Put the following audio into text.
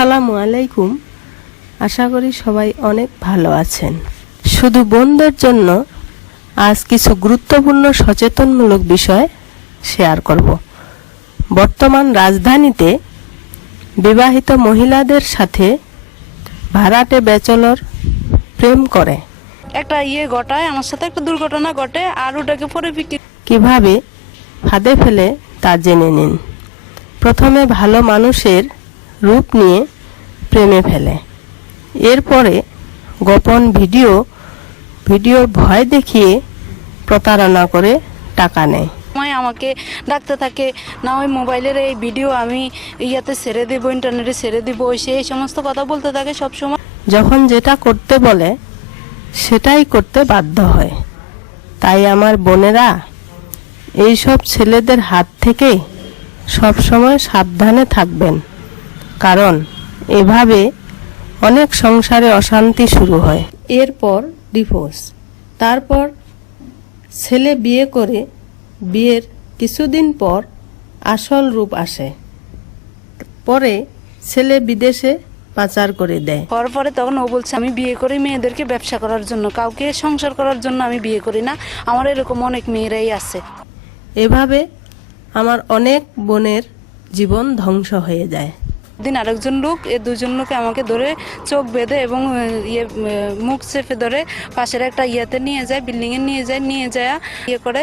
আসসালামু আলাইকুম। আশা করি সবাই অনেক ভালো আছেন। শুধু বোনদের জন্য আজ কিছু গুরুত্বপূর্ণ সচেতনমূলক বিষয় শেয়ার করব। বর্তমান রাজধানীতে বিবাহিত মহিলাদের সাথে ভাড়াটে ব্যাচেলর প্রেম করে একটা ঘটায়, আমার সাথে একটা দুর্ঘটনা ঘটে, আর ওটাকে পরে কিভাবে ফাঁদে ফেলে তা জেনে নিন। প্রথমে ভালো মানুষের রূপ নিয়ে প্রেমে ফেলে, এরপরে গোপন ভিডিওর ভয় দেখিয়ে প্রতারণা করে টাকা নেয়। আমাকে ডাকতে থাকে, না ওই মোবাইলের এই ভিডিও আমি ছেড়ে দেবো, ইন্টারনেটে ছেড়ে দিব, এই সমস্ত কথা বলতে থাকে সবসময়। যখন যেটা করতে বলে সেটাই করতে বাধ্য হয়। তাই আমার বোনেরা, এইসব ছেলেদের হাত থেকে সবসময় সাবধানে থাকবেন, কারণ এভাবে অনেক সংসারে অশান্তি শুরু হয়। এরপর ডিভোর্স, তারপর ছেলে বিয়ে করে বিয়ের কিছুদিন পর আসল রূপ আসে, পরে ছেলে বিদেশে পাচার করে দেয়। পরে তখন ও বলছে আমি বিয়ে করি মেয়েদেরকে ব্যবসা করার জন্য, কাউকে সংসার করার জন্য আমি বিয়ে করি না। আমার এরকম অনেক মেয়েরাই আছে। এভাবে আমার অনেক বোনের জীবন ধ্বংস হয়ে যায়। দিন আরেকজন লোক, দুজন লোকে আমাকে ধরে চোখ বেঁধে এবং মুখ চেপে ধরে পাশের একটা নিয়ে যায়, বিল্ডিং এ নিয়ে যায় করে